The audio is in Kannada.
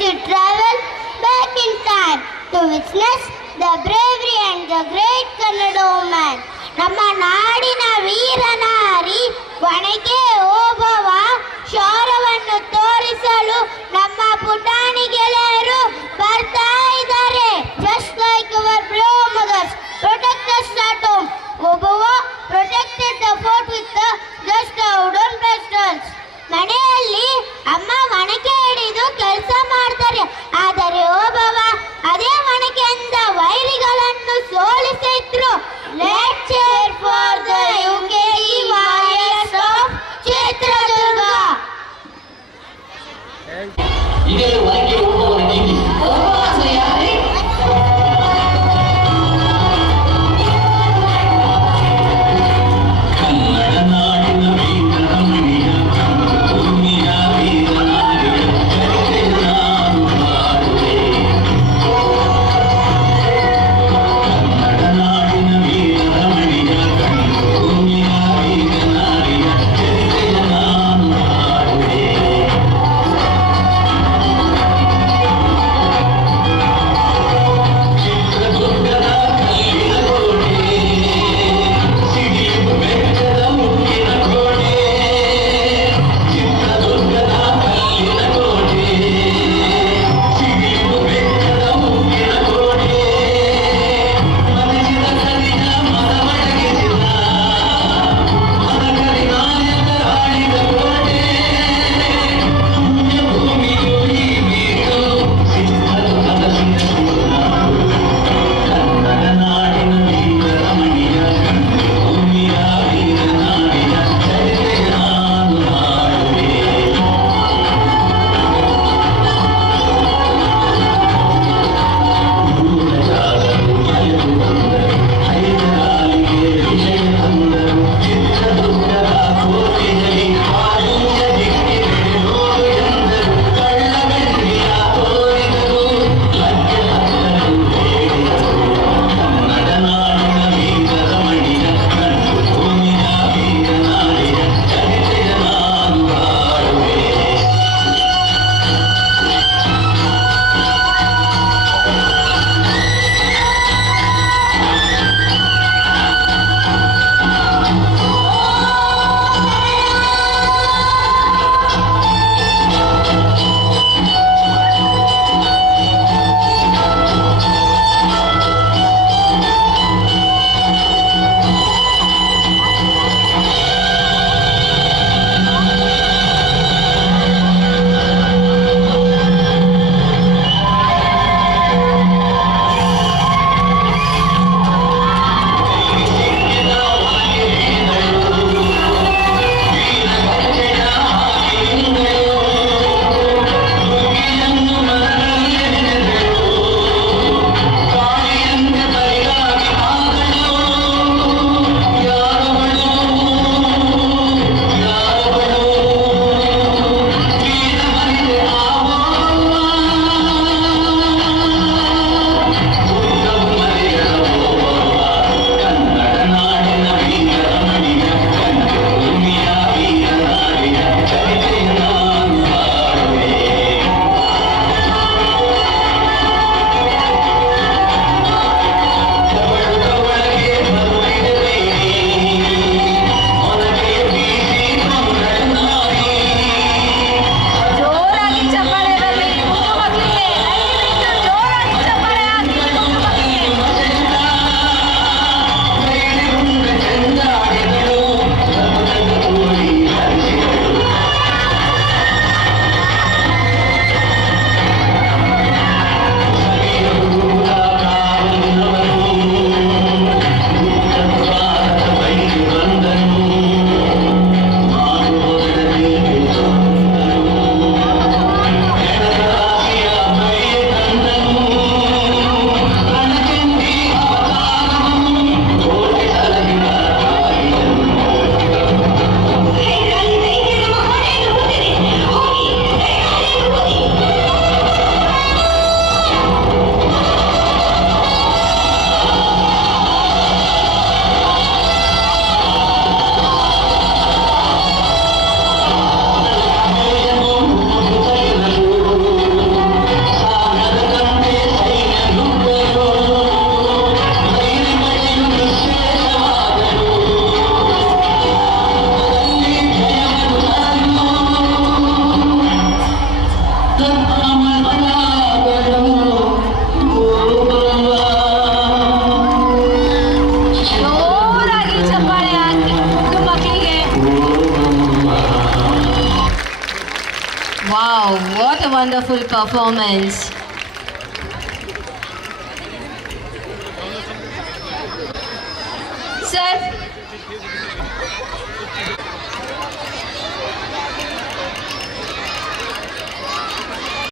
to travel back in time to witness the bravery and the great Kannada woman. ನಮ್ಮ ನಾಡಿನ ವೀರನಾರಿ ಒಣಗೆ ಓಬವ್ವ ಶೌರ್ಯವನ್ನು ತೋರಿಸಲು ನಮ್ಮ ಪುಟಾಣಿ ಗೆಳೆಯರು ಬರ್ತಾ ಇದ್ದಾರೆ. Just like our brave mothers protect us at home, Obavva protected the fort with just a wooden pistols. ಮನೆಯಲ್ಲಿ ಅಮ್ಮ ಒಣಕೆ ಹಿಡಿದು ಕೆಲಸ ಮಾಡ್ತಾರೆ, ಆದರೆ ಓಬವ್ವ ಅದೇ ಒಣಕೆಯಿಂದ ವೈರಿಗಳನ್ನು ಸೋಲಿಸಿದ್ರು. Let's cheer for the UKE warriors of Chitradurga. ಇದೇ ಒಳಗೆ ಹೋಗುವವರ ನೀತಿ what a wonderful performance.